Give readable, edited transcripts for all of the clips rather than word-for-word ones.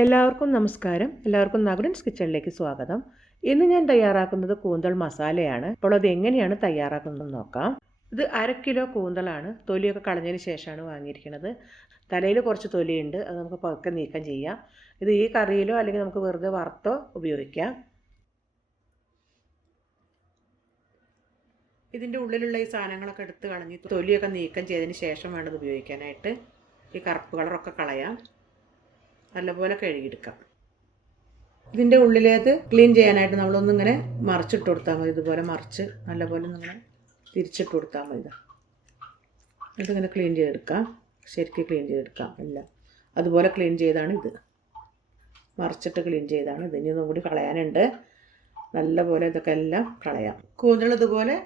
എല്ലാവർക്കും നമസ്കാരം. എല്ലാവർക്കും നഗരൻസ് കിച്ചണിലേക്ക് സ്വാഗതം. ഇന്ന് ഞാൻ തയ്യാറാക്കുന്നത് കൂന്തൽ മസാലയാണ്. അപ്പോൾ അത് എങ്ങനെയാണ് തയ്യാറാക്കുന്നതെന്ന് നോക്കാം. ഇത് 1/2 കിലോ കൂന്തലാണ്. തൊലിയൊക്കെ കളഞ്ഞതിന് ശേഷമാണ് വാങ്ങിയിരിക്കുന്നത്. തലയിൽ കുറച്ച് തൊലിയുണ്ട്, അത് നമുക്ക് പതുക്കെ നീക്കം ചെയ്യാം. ഇത് ഈ കറിയിലോ അല്ലെങ്കിൽ നമുക്ക് വെറുതെ വറുത്തോ ഉപയോഗിക്കാം. ഇതിൻ്റെ ഉള്ളിലുള്ള ഈ സാധനങ്ങളൊക്കെ എടുത്ത് കളഞ്ഞ് തൊലിയൊക്കെ നീക്കം ചെയ്തതിന് ശേഷം വേണ്ടത് ഉപയോഗിക്കാനായിട്ട്. ഈ കറുപ്പ് കളറൊക്കെ കളയാം. നല്ലപോലെ കഴുകിയെടുക്കാം. ഇതിൻ്റെ ഉള്ളിലേത് ക്ലീൻ ചെയ്യാനായിട്ട് നമ്മളൊന്നിങ്ങനെ മറിച്ചിട്ട് കൊടുത്താൽ മതി. ഇതുപോലെ മറിച്ച് നല്ലപോലെ ഒന്നിങ്ങനെ തിരിച്ചിട്ട് കൊടുത്താൽ മതി. ഇതിങ്ങനെ ക്ലീൻ ചെയ്തെടുക്കാം. ശരിക്കും ക്ലീൻ ചെയ്തെടുക്കാം എല്ലാം. അതുപോലെ ക്ലീൻ ചെയ്താണ് ഇത്. മറിച്ചിട്ട് ക്ലീൻ ചെയ്താണ് ഇത്. ഇനി ഒന്നും കൂടി കളയാനുണ്ട്. നല്ലപോലെ ഇതൊക്കെ എല്ലാം കളയാം. കൂന്തൽ ഇതുപോലെ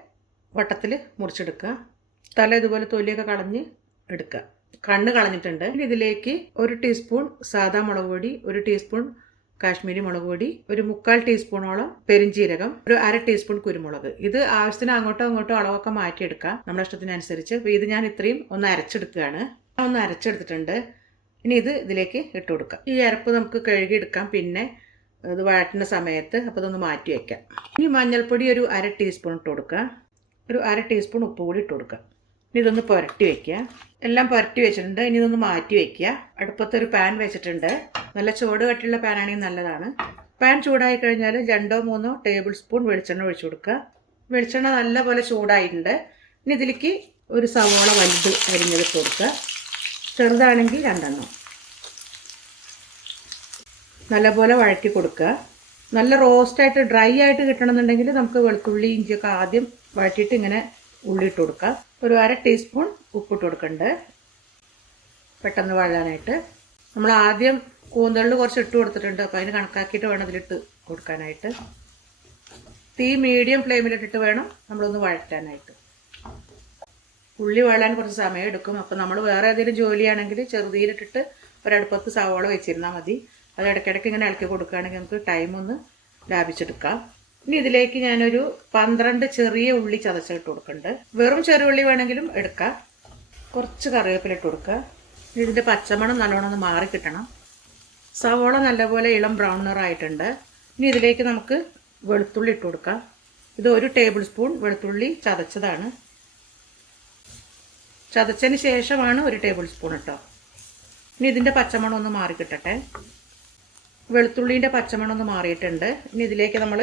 വട്ടത്തിൽ മുറിച്ചെടുക്കുക. തല ഇതുപോലെ തൊലിയൊക്കെ കളഞ്ഞ് എടുക്കുക. കണ്ണ് കളഞ്ഞിട്ടുണ്ട്. ഇതിലേക്ക് 1 ടീസ്പൂൺ സാദാ മുളക് പൊടി, 1 ടീസ്പൂൺ കാശ്മീരി മുളക് പൊടി, ഒരു 3/4 ടീസ്പൂണോളം പെരിഞ്ചീരകം, ഒരു 1/2 ടീസ്പൂൺ കുരുമുളക്. ഇത് ആവശ്യത്തിന് അങ്ങോട്ടോ ഇങ്ങോട്ടോ അളവൊക്കെ മാറ്റിയെടുക്കാം നമ്മുടെ ഇഷ്ടത്തിനനുസരിച്ച്. അപ്പോൾ ഇത് ഞാൻ ഇത്രയും ഒന്ന് അരച്ചെടുക്കുകയാണ്. ഒന്ന് അരച്ചെടുത്തിട്ടുണ്ട്. ഇനി ഇത് ഇതിലേക്ക് ഇട്ട് കൊടുക്കാം. ഈ അരപ്പ് നമുക്ക് കഴുകിയെടുക്കാം പിന്നെ ഇത് വഴറ്റുന്ന സമയത്ത്. അപ്പോൾ ഇതൊന്ന് മാറ്റി വയ്ക്കാം. ഇനി മഞ്ഞൾപ്പൊടി ഒരു 1/2 ടീസ്പൂൺ ഇട്ട് കൊടുക്കുക. ഒരു 1/2 ടീസ്പൂൺ ഉപ്പ് കൂടി ഇട്ട് കൊടുക്കുക. ഇനി ഇതൊന്ന് പുരട്ടി വയ്ക്കുക. എല്ലാം പുരട്ടി വെച്ചിട്ടുണ്ട്. ഇനി ഇതൊന്ന് മാറ്റി വയ്ക്കുക. അടുപ്പത്തൊരു പാൻ വെച്ചിട്ടുണ്ട്. നല്ല ചൂട് കട്ടിയുള്ള പാനാണെങ്കിൽ നല്ലതാണ്. പാൻ ചൂടായി കഴിഞ്ഞാൽ 2-3 ടേബിൾ സ്പൂൺ വെളിച്ചെണ്ണ ഒഴിച്ചു കൊടുക്കുക. വെളിച്ചെണ്ണ നല്ലപോലെ ചൂടായിട്ടുണ്ട്. ഇനി ഇതിലേക്ക് ഒരു സവോള വലുത് അരിഞ്ഞെടുത്ത് കൊടുക്കുക. ചെറുതാണെങ്കിൽ 2 നല്ലപോലെ വഴറ്റി കൊടുക്കുക. നല്ല റോസ്റ്റായിട്ട് ഡ്രൈ ആയിട്ട് കിട്ടണമെന്നുണ്ടെങ്കിൽ നമുക്ക് വെളുത്തുള്ളി ഇഞ്ചിയൊക്കെ ആദ്യം വഴറ്റിയിട്ട് ഇങ്ങനെ ഉള്ളിയിട്ട് കൊടുക്കുക. ഒരു 1/2 ടീസ്പൂൺ ഉപ്പിട്ട് കൊടുക്കുന്നുണ്ട് പെട്ടെന്ന് വഴാനായിട്ട്. നമ്മൾ ആദ്യം കൂന്തളിൽ കുറച്ച് ഇട്ട് കൊടുത്തിട്ടുണ്ട്. അപ്പോൾ അതിന് കണക്കാക്കിയിട്ട് വേണം ഇതിലിട്ട് കൊടുക്കാനായിട്ട്. തീ മീഡിയം ഫ്ലെയിമിലിട്ടിട്ട് വേണം നമ്മളൊന്ന് വഴറ്റാനായിട്ട്. ഉള്ളി വഴാൻ കുറച്ച് സമയം എടുക്കും. അപ്പോൾ നമ്മൾ വേറെ ഏതെങ്കിലും ജോലിയാണെങ്കിൽ ചെറുതീരിട്ടിട്ട് ഒരടുപ്പത്ത് സവാള വെച്ചിരുന്നാൽ മതി. അത് ഇടയ്ക്കിടയ്ക്ക് ഇങ്ങനെ ഇളക്കി കൊടുക്കുകയാണെങ്കിൽ നമുക്ക് ടൈമൊന്ന് ലാഭിച്ചെടുക്കാം. ഇനി ഇതിലേക്ക് ഞാനൊരു 12 ചെറിയ ഉള്ളി ചതച്ചിട്ട് കൊടുക്കുന്നുണ്ട്. വെറും ചെറിയ ഉള്ളി വേണമെങ്കിലും എടുക്കാം. കുറച്ച് കറിവേപ്പില ഇട്ട് കൊടുക്കുക. ഇതിൻ്റെ പച്ചമണം നല്ലോണം ഒന്ന് മാറി കിട്ടണം. സവോള നല്ലപോലെ ഇളം ബ്രൗൺ നിറായിട്ടുണ്ട്. ഇനി ഇതിലേക്ക് നമുക്ക് വെളുത്തുള്ളി ഇട്ട് കൊടുക്കാം. ഇത് 1 ടേബിൾ സ്പൂൺ വെളുത്തുള്ളി ചതച്ചതാണ്. ചതച്ചതിന് ശേഷമാണ് 1 ടേബിൾ സ്പൂൺ ഇട്ടോ. ഇനി ഇതിൻ്റെ പച്ചമണം ഒന്ന് മാറി കിട്ടട്ടെ. വെളുത്തുള്ളീൻ്റെ പച്ചമണം ഒന്ന് മാറിയിട്ടുണ്ട്. ഇനി ഇതിലേക്ക് നമ്മൾ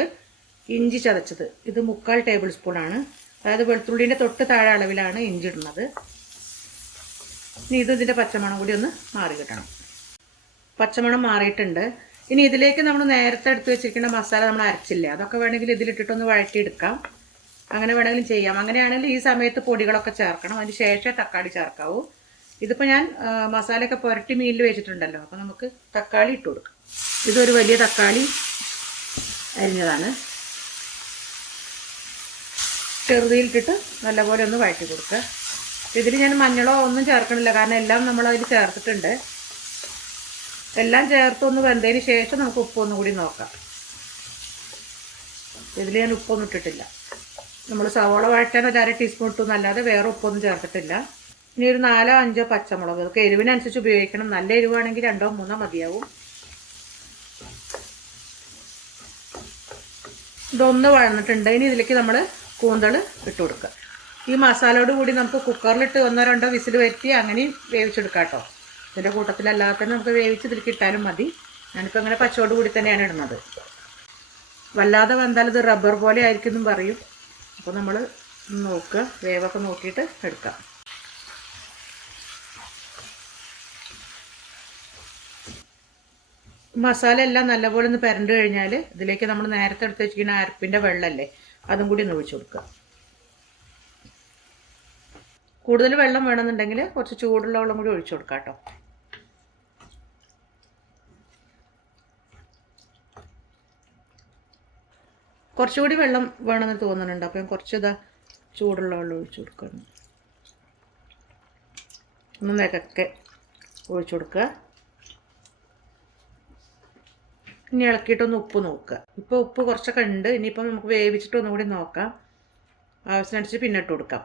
ഇഞ്ചി ചതച്ചത്, ഇത് 3/4 ടേബിൾ സ്പൂണാണ്. അതായത് വെളുത്തുള്ളീൻ്റെ തൊട്ട് താഴെ അളവിലാണ് ഇഞ്ചി ഇടുന്നത്. ഇനി ഇതിൻ്റെ പച്ചമണം കൂടി ഒന്ന് മാറി കിട്ടണം. പച്ചമണം മാറിയിട്ടുണ്ട്. ഇനി ഇതിലേക്ക് നമ്മൾ നേരത്തെ എടുത്ത് വെച്ചിരിക്കുന്ന മസാല നമ്മൾ അരച്ചില്ല, അതൊക്കെ വേണമെങ്കിൽ ഇതിലിട്ടിട്ടൊന്ന് വഴറ്റിയെടുക്കാം. അങ്ങനെ വേണമെങ്കിലും ചെയ്യാം. അങ്ങനെയാണെങ്കിൽ ഈ സമയത്ത് പൊടികളൊക്കെ ചേർക്കണം. അതിന് ശേഷം തക്കാളി ചേർക്കാവൂ. ഇതിപ്പോൾ ഞാൻ മസാലയൊക്കെ പുരട്ടി മീനിൽ വെച്ചിട്ടുണ്ടല്ലോ. അപ്പോൾ നമുക്ക് തക്കാളി ഇട്ട് കൊടുക്കാം. ഇതൊരു വലിയ തക്കാളി അരിഞ്ഞതാണ്. ചെറുതിയിലിട്ടിട്ട് നല്ലപോലെ ഒന്ന് വഴറ്റി കൊടുക്കുക. ഇതിൽ ഞാൻ മഞ്ഞളോ ഒന്നും ചേർക്കണില്ല, കാരണം എല്ലാം നമ്മളതിൽ ചേർത്തിട്ടുണ്ട്. എല്ലാം ചേർത്തൊന്ന് വെന്തതിന് ശേഷം നമുക്ക് ഉപ്പൊന്നും കൂടി നോക്കാം. ഇതിൽ ഞാൻ ഉപ്പൊന്നും ഇട്ടിട്ടില്ല. നമ്മൾ സവോള വഴറ്റാൻ ഒരു 1/2 ടീസ്പൂൺ ഇട്ടു എന്നല്ലാതെ വേറെ ഉപ്പൊന്നും ചേർത്തിട്ടില്ല. ഇനി ഒരു 4-5 പച്ചമുളക്, അതൊക്കെ എരിവിനനുസരിച്ച് ഉപയോഗിക്കണം. നല്ല എരിവാണെങ്കിൽ 2-3 മതിയാവും. ഇതൊന്ന് വഴന്നിട്ടുണ്ട്. ഇനി ഇതിലേക്ക് നമ്മൾ കൂന്തൾ ഇട്ട് കൊടുക്കുക. ഈ മസാലയോട് കൂടി നമുക്ക് കുക്കറിലിട്ട് 1-2 വിസിൽ വരുത്തി അങ്ങനെയും വേവിച്ചെടുക്കാം കേട്ടോ. ഇതിൻ്റെ കൂട്ടത്തിലല്ലാതെ തന്നെ നമുക്ക് വേവിച്ച് ഇതിലേക്ക് ഇട്ടാലും മതി. ഞാനിപ്പോൾ അങ്ങനെ പച്ചയോട് കൂടി തന്നെയാണ് ഇടുന്നത്. വല്ലാതെ വെന്താൽ ഇത് റബ്ബർ പോലെ ആയിരിക്കും എന്നും പറയും. അപ്പോൾ നമ്മൾ നോക്കുക, വേവൊക്കെ നോക്കിയിട്ട് എടുക്കാം. മസാല എല്ലാം നല്ലപോലെ ഒന്ന് പരണ്ട് കഴിഞ്ഞാൽ ഇതിലേക്ക് നമ്മൾ നേരത്തെ എടുത്ത് വെച്ചിരിക്കുന്ന അരപ്പിൻ്റെ വെള്ളമല്ലേ, അതും കൂടി ഒന്ന് ഒഴിച്ചു കൊടുക്കുക. കൂടുതൽ വെള്ളം വേണമെന്നുണ്ടെങ്കിൽ കുറച്ച് ചൂടുള്ള വെള്ളം കൂടി ഒഴിച്ചു കൊടുക്കാം കേട്ടോ. കുറച്ചുകൂടി വെള്ളം വേണമെന്ന് തോന്നുന്നുണ്ട്. അപ്പം കുറച്ച് ചൂടുള്ള വെള്ളം ഒഴിച്ചു കൊടുക്കണം. ഒന്ന് നികക്കെ ഒഴിച്ചു കൊടുക്കുക. ഇനി ഇളക്കിയിട്ടൊന്ന് ഉപ്പ് നോക്കുക. ഇപ്പോൾ ഉപ്പ് കുറച്ചൊക്കെ ഉണ്ട്. ഇനിയിപ്പം നമുക്ക് വേവിച്ചിട്ട് ഒന്നുകൂടി നോക്കാം. ആവശ്യത്തിനനുസരിച്ച് പിന്നെ ഇട്ട് കൊടുക്കാം.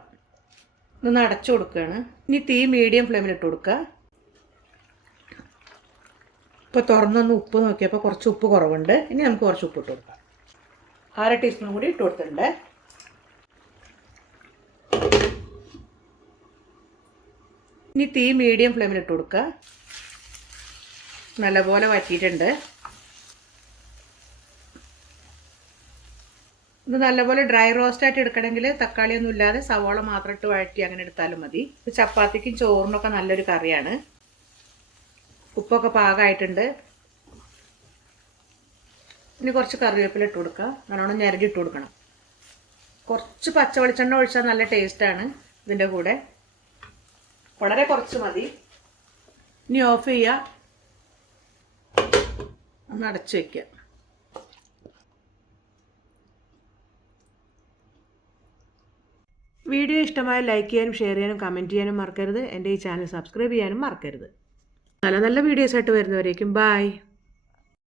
ഒന്ന് അടച്ചു കൊടുക്കുകയാണ്. ഇനി തീ മീഡിയം ഫ്ലെയിമിൽ ഇട്ട് കൊടുക്കുക. ഇപ്പോൾ തുറന്നൊന്ന് ഉപ്പ് നോക്കിയപ്പോൾ കുറച്ച് ഉപ്പ് കുറവുണ്ട്. ഇനി നമുക്ക് കുറച്ച് ഉപ്പ് ഇട്ട് കൊടുക്കാം. 1/2 ടീസ്പൂൺ കൂടി ഇട്ട് കൊടുത്തിട്ടുണ്ട്. ഇനി തീ മീഡിയം ഫ്ലെയിമിൽ ഇട്ട് കൊടുക്കുക. നല്ലപോലെ വറ്റിയിട്ടുണ്ട്. ഇത് നല്ലപോലെ ഡ്രൈ റോസ്റ്റായിട്ട് എടുക്കണമെങ്കിൽ തക്കാളിയൊന്നും ഇല്ലാതെ സവാള മാത്രം ഇട്ട് വഴറ്റി അങ്ങനെ എടുത്താലും മതി. ഇത് ചപ്പാത്തിക്കും ചോറിനൊക്കെ നല്ലൊരു കറിയാണ്. ഉപ്പൊക്കെ പാകമായിട്ടുണ്ട്. ഇനി കുറച്ച് കറിവേപ്പില ഇട്ട് കൊടുക്കുക. നല്ലോണം ഞെരടി ഇട്ട് കൊടുക്കണം. കുറച്ച് പച്ച വെളിച്ചെണ്ണ ഒഴിച്ചാൽ നല്ല ടേസ്റ്റാണ് ഇതിൻ്റെ കൂടെ. വളരെ കുറച്ച് മതി. ഇനി ഓഫ് ചെയ്യുക. ഒന്ന് അടച്ച് വയ്ക്കുക. വീഡിയോ ഇഷ്ടമായ ലൈക്ക് ചെയ്യാനും ഷെയർ ചെയ്യാനും കമൻറ്റ് ചെയ്യാനും മറക്കരുത്. എൻ്റെ ഈ ചാനൽ സബ്സ്ക്രൈബ് ചെയ്യാനും മറക്കരുത്. നല്ല നല്ല വീഡിയോസായിട്ട് വരുന്നവരേക്കും ബൈ.